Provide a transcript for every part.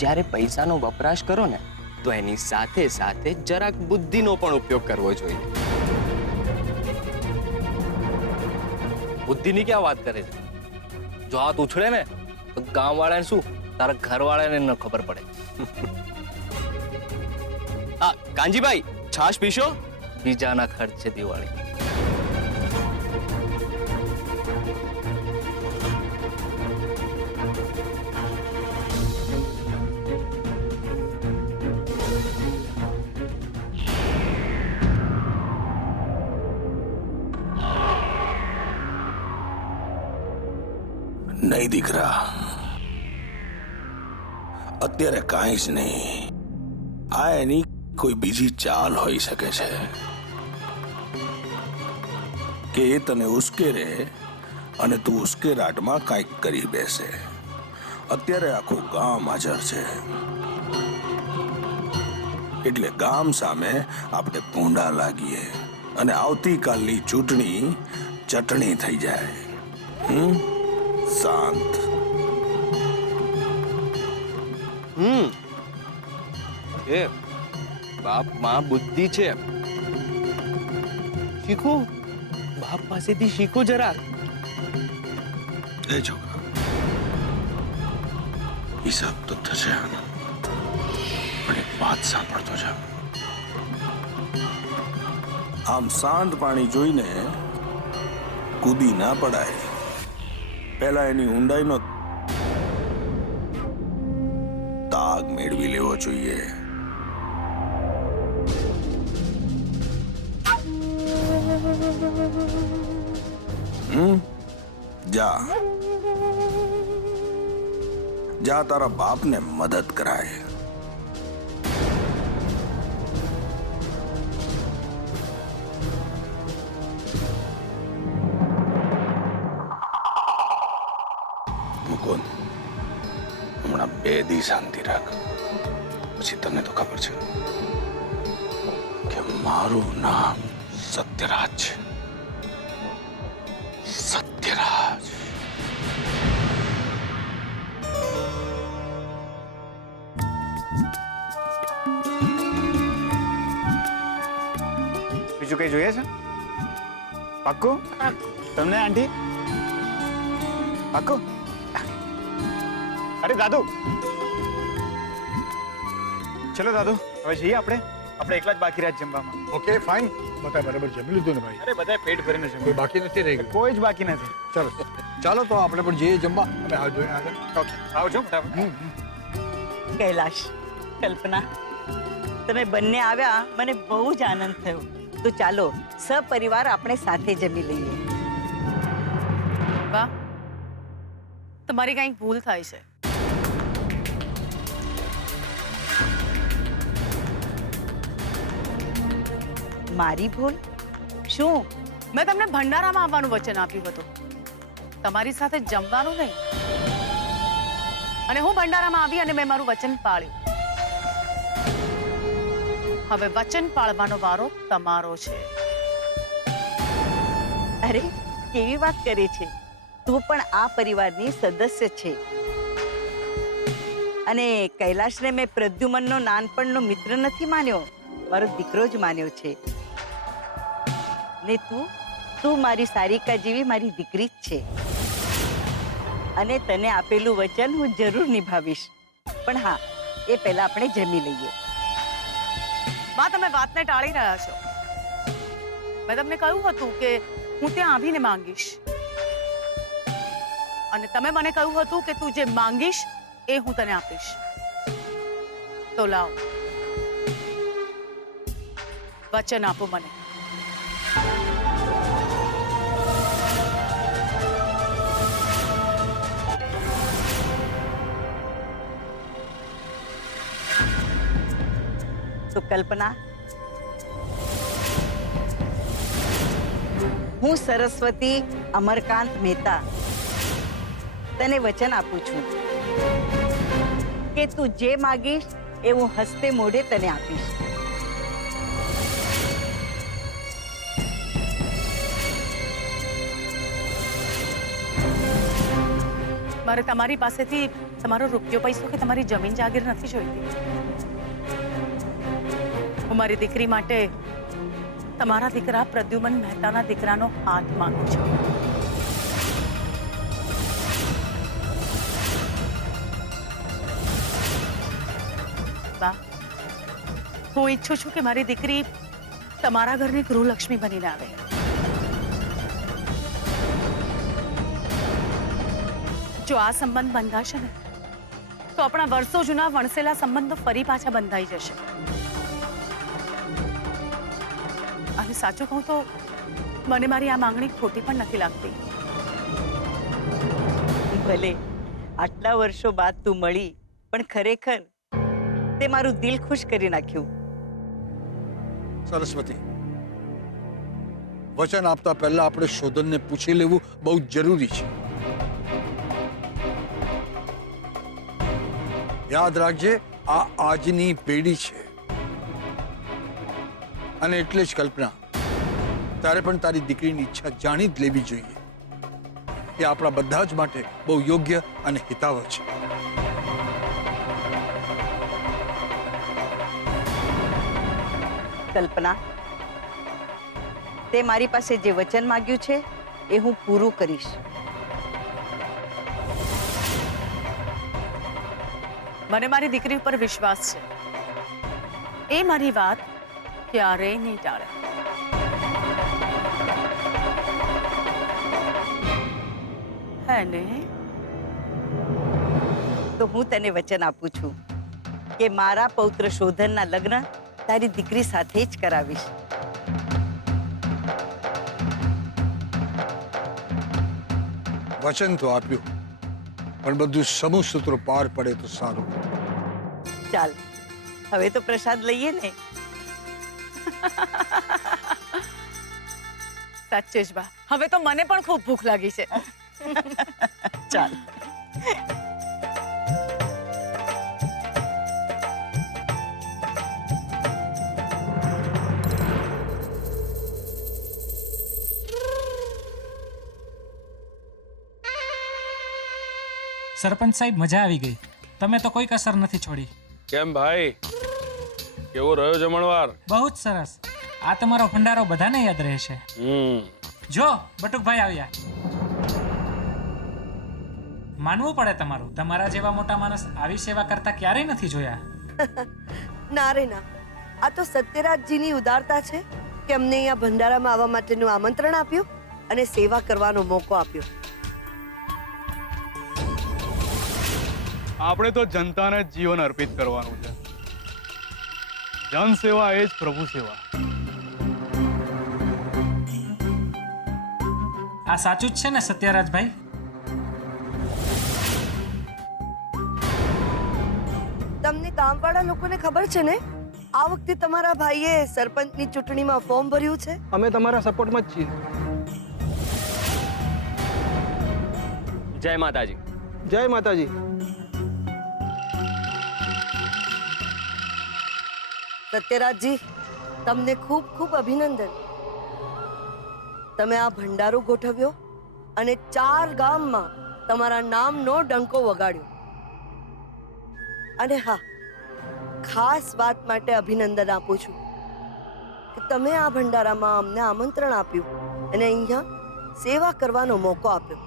જ્યારે પૈસાનો વપરાશ કરો ને તો એની સાથે સાથે જરાક બુદ્ધિનો પણ ઉપયોગ કરવો જોઈએ. બુદ્ધિની ક્યાં વાત કરે છે? જો હાથ ઉછળે ને તો ગામવાળાને શું, તારા ઘરવાળાને ન ખબર પડે. કાંજીભાઈ, છાશ પીશો? બીજાના ખર્ચ છે દિવાળી. નહીં દીકરા, અત્યારે કાંઈ જ નહીં. આ એની કોઈ બીજી ચાલ હોઈ શકે છે કે એ તને ઉશ્કેરે અને તું ઉશ્કેરાટમાં કાંઈક કરી બેસે. અત્યારે આખું ગામ હાજર છે એટલે ગામ સામે આપણે ભૂંડા લાગીએ અને આવતીકાલની ચૂંટણી ચટણી થઈ જાય. શાંત. એ બાપ માં બુદ્ધિ છે, શીખો. બાપ પાસેથી શીખો જરા. એ છોકરા, હિસાબ તો થશે આનો, પણ એક વાત સાંભળતો જા. આમ શાંત પાણી જોઈને કૂદી ના પડાય. પહેલા એની ઊંડાઈનો તાગ મેળવી લેવો જોઈએ. જા જા, તારા બાપને મદદ કરાય. મુકુંદ, હમણાં 2 દી શાંતિ રાખ. પછી તને તો ખબર છે કે મારું નામ સત્યરાજ છે. સત્યરાજ. બીજું કઈ જોઈએ છે? પાક્કું? તમને આંટી પાક્કું? અરે દાદુ, ચલો દાદુ, હવે જઈએ આપણે એકલા જ બાકી રહ્યા જમવામાં. ઓકે ફાઇન, બધા બરાબર જમી લીધું ને ભાઈ? અરે બધા પેટ ભરીને કોઈ જમ્યું, બાકી નથી રહી ગયું? કોઈ જ બાકી નથી. ચલો ચાલો તો આપણે પણ જઈએ જમવા. અને આ જોઈએ આગળ. ઓકે, આવજો ફટાફટ. કૈલાશ, કલ્પના, તમે બંને આવ્યા, મને બહુ જ આનંદ થયો. તો ચાલો સપરિવાર આપણે સાથે જમી લઈએ. વાહ, તમારી કંઈક ભૂલ થાય છે. મારી ભૂલ? શું? મેં તમને ભંડારામાં આવવાનું વચન આપ્યું હતું, તમારી સાથે જમવાનું નહીં. અને હું ભંડારામાં આવી અને મેં મારું વચન પાળ્યું. હવે વચન પાળવાનો વારો તમારો છે. અરે કેવી વાત કરે છે, તું પણ આ પરિવારની સદસ્ય છે. અને કૈલાશને મેં પ્રદ્યુમનનો નાનપણનો મિત્ર નથી માન્યો, મારો દીકરો જ માન્યો છે. ને તું મારી સારિકા જેવી મારી દીકરી જ છે. અને તને આપેલું વચન હું જરૂર નિભાવીશ. પણ હા, એ પહેલા આપણે જમી લઈએ. બા, તમે વાતને ટાળી રહ્યા છો. મેં તમને કહ્યું હતું કે હું ત્યાં આવીને માંગીશ, અને તમે મને કહ્યું હતું કે તું જે માંગીશ એ હું તને આપીશ. તો લાવ, વચન આપો મને. તો કલ્પના, હું સરસ્વતી અમરકાંત મહેતા તને વચન આપું છું કે તું જે માગીશ એ હું હસ્તે મોઢે તને આપીશ. મારે તમારી પાસેથી તમારો રૂપિયો પૈસો કે તમારી જમીન જાગીર નથી જોઈતી. હું મારી દીકરી માટે તમારા દીકરા પ્રદ્યુમન મહેતાના દીકરાનો હાથ માંગુ છું. બા, હું ઈચ્છું છું કે મારી દીકરી તમારા ઘરની ગૃહલક્ષ્મી બનીને આવે. જો આ સંબંધ બંધાશે ને તો આપણા વર્ષો જૂના વણસેલા સંબંધો ફરી પાછા બંધાઈ જશે. અને સાચું કહું તો મને મારી આ માંગણી ખોટી પણ નથી લાગતી. ભલે આટલા વર્ષો બાદ તું મળી, પણ ખરેખર તે મારું દિલ ખુશ કરી નાખ્યું. સરસ્વતી, વચન આપતા પહેલા આપણે શોધનને પૂછી લેવું બહુ જરૂરી છે. યાદ રાખજે, આ આજની પેઢી છે. અને એટલે જ કલ્પના, તારે પણ તારી દીકરીની ઈચ્છા જાણી જ લેવી જોઈએ. એ આપણા બધા જ માટે બહુ યોગ્ય અને હિતાવહ છે. કલ્પના, તે મારી પાસે જે વચન માંગ્યું છે એ હું પૂરું કરીશ. મને મારી દીકરી ઉપર વિશ્વાસ છે. એ મારી વાત ક્યારેય નહીં ટાળે. હે ને? તો હું તને વચન આપું છું કે મારા પૌત્ર શોધનના લગ્ન તારી દીકરી સાથે જ કરાવીશ. વચન તો આપ્યું, પણ બધું સમૂહ સૂત્રો પાર પડે તો સારું. ચાલ, હવે તો પ્રસાદ લઈએ ને. સાચે જ બા, હવે તો મને પણ ખૂબ ભૂખ લાગી છે. ચાલ. સરપંચ સાહેબ, મજા આવી ગઈ. તમે તો કોઈ કસર નથી છોડી. કેમ ભાઈ, કેવો રહ્યો જમણવાર? બહુ જ સરસ. આ તમારો ભંડારો બધાને યાદ રહેશે. જો બટુકભાઈ આવ્યા. માનવું પડે તમારું, તમારા જેવા મોટા માણસ આવી સેવા કરતા ક્યારેય નથી જોયા. ના રે ના, આ તો સત્યરાજજીની ઉદારતા છે કે અમને અહીંયા ભંડારામાં આવવા માટેનું આમંત્રણ આપ્યું અને સેવા કરવાનો મોકો આપ્યો. આપણે તો જનતાને જ જીવન અર્પિત કરવાનું છે. જન સેવા એ જ પ્રભુ સેવા. આ સાચું જ છે ને સત્યરાજભાઈ? તમને કામવાળા લોકોને ખબર છે ને, આ વખતે તમારા ભાઈએ સરપંચની ચૂંટણીમાં ફોર્મ ભર્યું છે. અમે તમારા સપોર્ટમાં જ છીએ. જય માતાજી. જય માતાજી. સત્યરાજજી, તમને ખૂબ ખૂબ અભિનંદન. તમે આ ભંડારો ગોઠવ્યો અને 4 ગામમાં તમારા નામનો ડંકો વગાડ્યો. અને હા, ખાસ વાત માટે અભિનંદન આપું છું કે તમે આ ભંડારામાં અમને આમંત્રણ આપ્યું અને અહીંયા સેવા કરવાનો મોકો આપ્યો.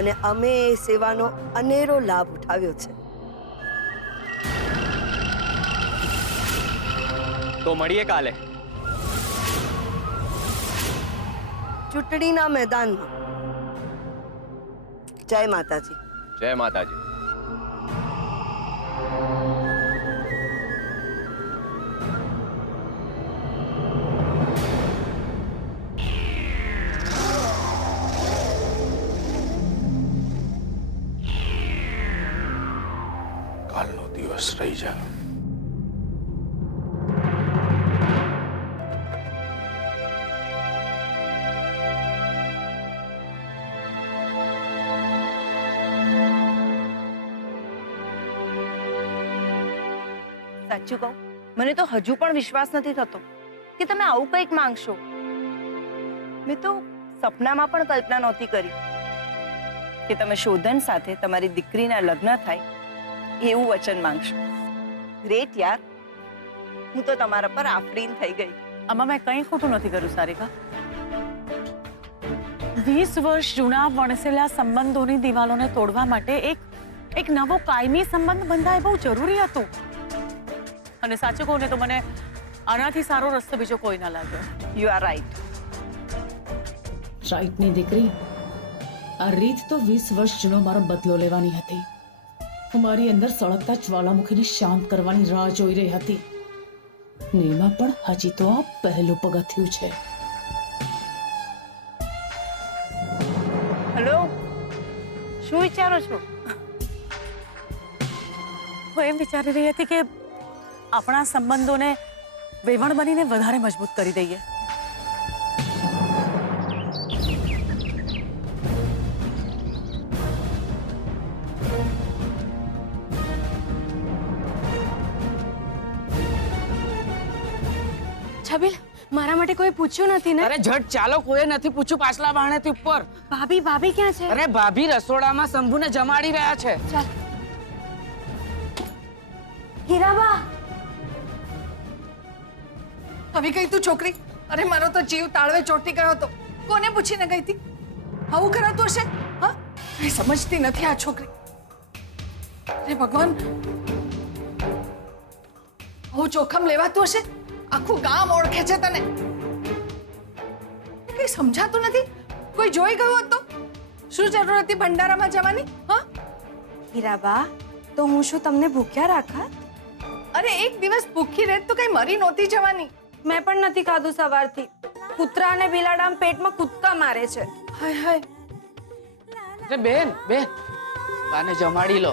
અને અમે એ સેવાનો અનેરો લાભ ઉઠાવ્યો છે. તો મળીએ કાલે. ચૂંટણીના મેદાનમાં. જય માતાજી. જય માતાજી. કાલનો દિવસ રહી જા. સાચું કહું, મને તો હજુ પણ વિશ્વાસ નથી થતો કે તમે આવું કંઈક માંગશો. મેં તો સપનામાં પણ કલ્પના નહોતી કરી. કે તમે શોધન સાથે તમારી દીકરીના લગ્ન થાય એવું વચન માંગશો. ગ્રેટ યાર, હું તો તમારા પર આફરીન થઈ ગઈ. આમાં મેં કંઈ ખોટું નથી કર્યું સારિકા. 20 વર્ષ જૂના વણસેલા સંબંધોની દિવાલોને તોડવા માટે એક નવો કાયમી સંબંધ બંધાય બહુ જરૂરી હતું. અને સાચું કહું ને તો મને આનાથી સારો રસ્તો બીજો કોઈ ના લાગ્યો. You are right. રાઈટની દીકરી, આ રીત તો 20 વર્ષ જૂનો મારો બદલો લેવાની હતી. હું મારી અંદર સળગતા જ્વાલામુખીને શાંત કરવાની રાહ જોઈ રહી હતી. ને એમાં પણ હજી તો આ પહેલું પગથિયું છે. હેલો, શું વિચારો છો? હું એમ વિચારી રહી હતી કે આપણા સંબંધોને વેવણ બનીને વધારે મજબૂત કરી દઈએ. છબીલ, મારા માટે કોઈ પૂછ્યું નથી ને? અરે ઝટ ચાલો, કોઈ નથી પૂછ્યું પાછલા બારણેથી ઉપર. ભાભી ક્યાં છે? અરે ભાભી રસોડામાં શંભુને જમાડી રહ્યા છે. ચાલ. હીરાબા, આવી ગઈ તું છોકરી? અરે મારો તો જીવ તાળવે ચોંટી ગયો હતો. કોને પૂછીને ગઈ હતી? આવું કરાતું હશે? હા, એ સમજતી નથી આ છોકરી. અરે ભગવાન, આવું જોખમ લેવાતું હશે? આખું ગામ ઓળખે છે તને. કઈ સમજાતું નથી. કોઈ જોઈ ગયું હોત તો શું જરૂર હતી ભંડારામાં જવાની? હા હીરાબા, તો હું શું તમને ભૂખ્યા રાખા? અરે એક દિવસ ભૂખી રહેત તો કઈ મરી નહોતી જવાની. મેં પણ નથી ખાધું સવારથી. કૂતરા અને બિલાડા પેટમાં કૂદકા મારે છે. હાય હાય. અરે બેન બાને જમાડી લો.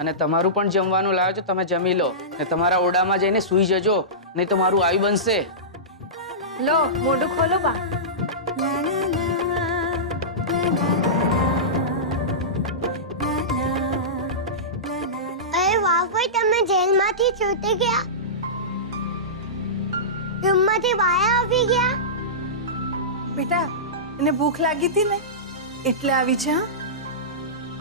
અને તમારું પણ જમવાનું લાવ્યો છો, તમે જમી લો. ને તમારા ઓરડામાં જઈને સૂઈ જજો, નહીં તો મારું આવી બનશે. લો, મોઢું ખોલો બા. અરે વાહ ભાઈ, તમે જેલમાંથી છૂટી ગયા? રૂમમાંથી બહાર આવી ગયા? બેટા, એને ભૂખ લાગી હતી ને એટલે આવી છે. હા,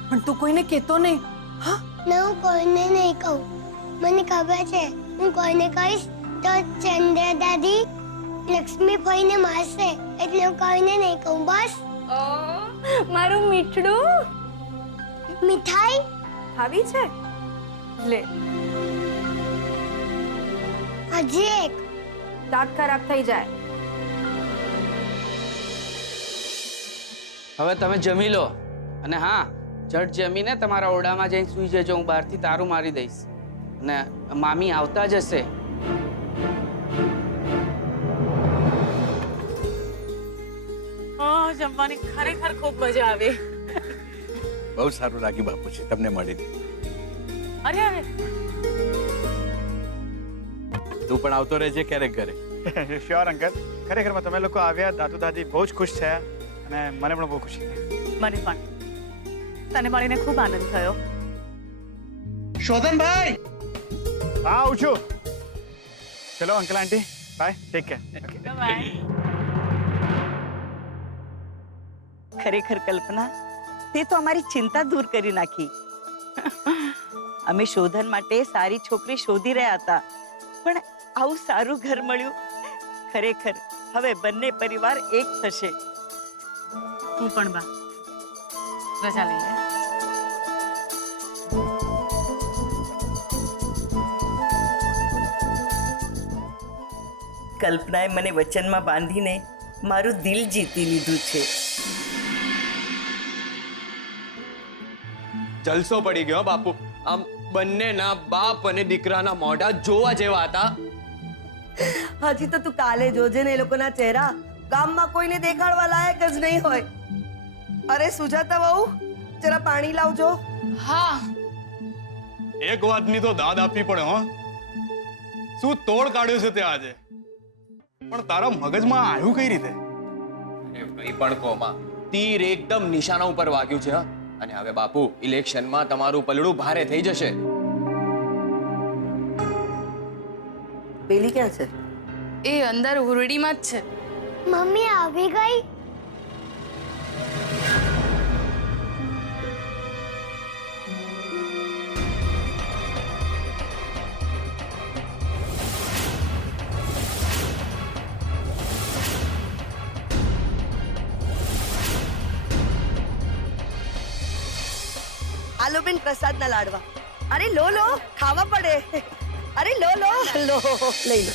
પણ તું કોઈને કહેતો નહીં. હા, ના, હું કોઈને નહીં કહું. મને ખબર છે, હું કોઈને કહીશ તો ચંદ્ર દાદી લક્ષ્મી ફઈને મારશે, એટલે હું કોઈને નહીં કહું. બસ. મારું મીઠડું. મીઠાઈ ખાવી છે? લે, હજી એક. દાંત ખરાબ થઈ જાય. હવે તમે જમી લો. અને હા, ઝટ જમીને તમારા ઓરડામાં જઈને સૂઈ જજો. હું બહારથી તારું મારી દઈશ. અને મામી આવતા જ હશે. જમવાની ખરેખર ખૂબ મજા આવી. બહુ સારું લાગ્યું બાપુજી તમને મળીને. અરે અરે, તું પણ આવતો રહેજે ક્યારેક ઘરે. Sure uncle. ખરેખરમાં તમે લોકો આવ્યા, દાદુ દાદી બહુ જ ખુશ થયા અને મને પણ બહુ ખુશી થઈ. મને પણ તને મળીને ખૂબ આનંદ થયો. શોધનભાઈ, હા આવું છું. ચલો uncle aunty, bye, take care. ખરેખર કલ્પના, તે તો અમારી ચિંતા દૂર કરી નાખી. અમે શોધન માટે સારી છોકરી શોધી રહ્યા હતા, પણ આવું સારું ઘર મળ્યું. ખરેખર હવે બંને પરિવાર એક થશે. હું પણ બા રજા લઈ લે. કલ્પનાએ મને વચનમાં બાંધીને મારું દિલ જીતી લીધું છે. જલસો પડી ગયો બાપુ. આમ બંનેના બાપ અને દીકરાના મોઢા જોવા જેવા હતા. હજી તો તું કાલે જોજે ને એ લોકોના ચહેરા ગામમાં કોઈને દેખાડવા લાયક જ નહીં હોય. અરે સુજાતા વહુ, જરા પાણી લાવજો. હા. એક વાતની તો દાદ આપવી પડે. હો, શું તોડ કાઢ્યો છે તે આજે. પણ તારા મગજમાં આવ્યું કઈ રીતે? કઈ પણ કોમાં તીર એકદમ નિશાના ઉપર વાગ્યું છે. અને હવે બાપુ, ઇલેક્શનમાં તમારું પલડું ભારે થઈ જશે. પેલી ક્યાં છે? એ અંદર હુરડીમાં જ છે. મમ્મી આવી ગઈ? આ લો બેન પ્રસાદના લાડવા. અરે લો લો, ખાવા પડે. અરે લો લો લો, લઈ લો.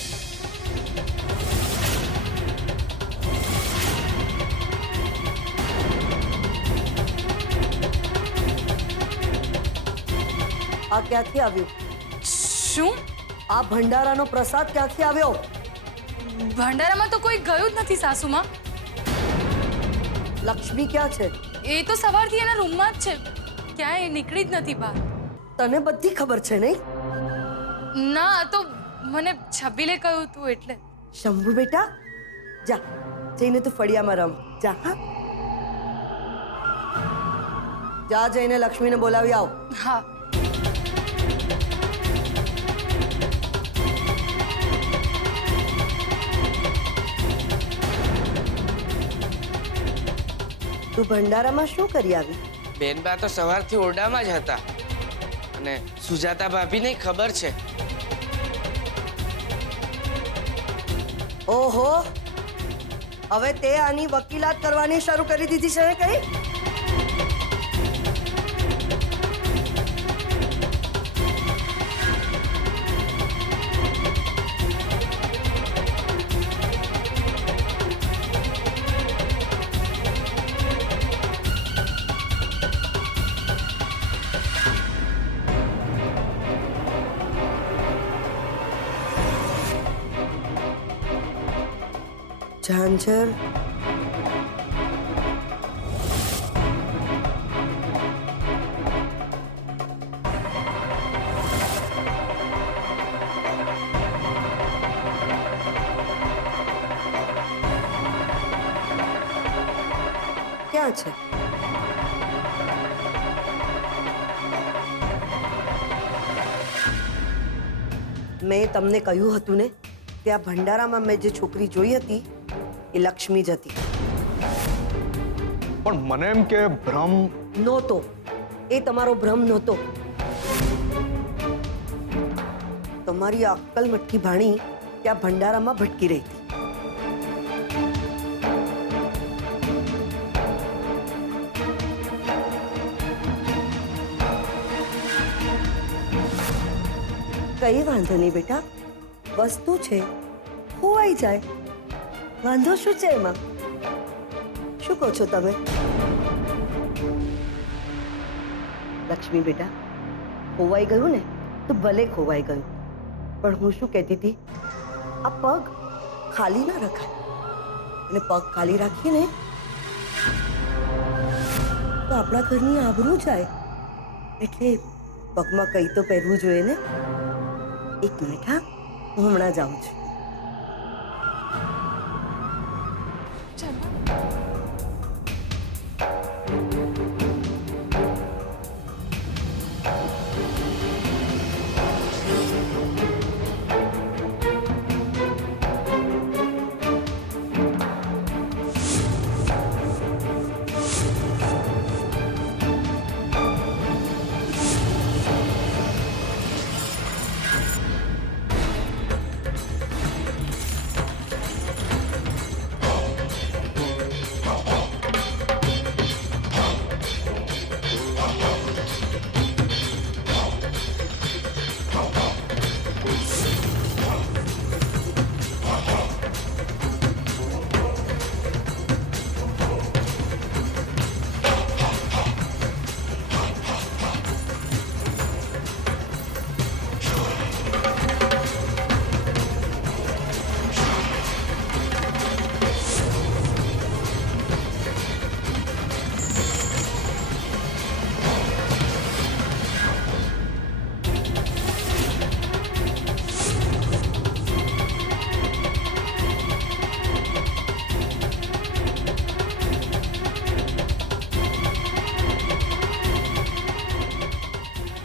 આ ક્યાંથી આવ્યું? શું? આ ભંડારાનો પ્રસાદ ક્યાંથી આવ્યો? ભંડારામાં તો કોઈ ગયું જ નથી સાસુમાં. લક્ષ્મી ક્યાં છે? એ તો સવારથી એના રૂમમાં જ છે, ક્યાંય નીકળી જ નથી બહાર. તને બધી ખબર છે નહીં? ના, આ તો મને છબીલે કહ્યું તું એટલે. શંભુ બેટા, જા જઈને તું ફળિયામાં રમ. જા હા, જા જઈને લક્ષ્મીને બોલાવી આવ. હા. તું ભંડારામાં શું કરી આવી? બેનબા તો સવારથી ઓરડામાં જ હતા અને સુજાતા ભાભીને ખબર છે. ઓહો, હવે તે આની વકીલાત કરવાની શરૂ કરી દીધી છે કઈ? ઝાંઝર ક્યાં છે? મેં તમને કહ્યું હતું ને કે આ ભંડારામાં મેં જે છોકરી જોઈ હતી એ લક્ષ્મી જ હતી. પણ મને એમ કે ભ્રમ નહોતો. એ તમારો ભ્રમ નહોતો. તમારી આ અક્કલ મઠ્ઠી ભાણી ત્યાં ભંડારામાં ભટકી રહી હતી. કઈ વાંધો નહીં બેટા, વસ્તુ છે ખોવાઈ જાય, વાંધો શું છે એમાં? શું કહો છો તમે? લક્ષ્મી બેટા, ખોવાઈ ગયું ને તો ભલે ખોવાઈ ગયું, પણ હું શું કહેતી હતી, આ પગ ખાલી ના રખાય. અને પગ ખાલી રાખીએ ને તો આપણા ઘરની આબરૂ જાય. એટલે પગમાં કંઈ તો પહેરવું જોઈએ ને. એક મિનિટ હા, હું હમણાં જાઉં છું.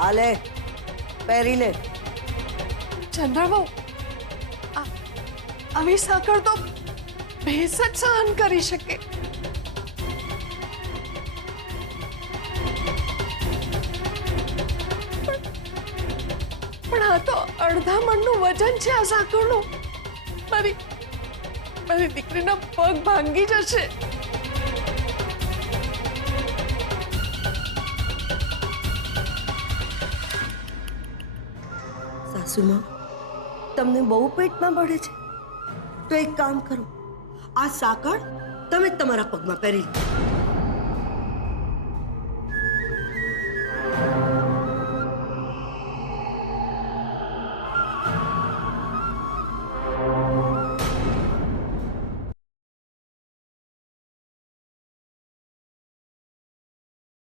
આ લે, પહેરી લે. ચંદ્રબાબુ, આવી સાકર તો ભેંસ જ સહન કરી શકે. પણ આ તો અડધા મણનું વજન છે આ સાકરનું. મારી દીકરીનો પગ ભાંગી જશે. સુમા, તમને બહુ પેટમાં બળે છે તો એક કામ કરો, આ સાકળ તમે તમારા પગમાં પહેરી લો.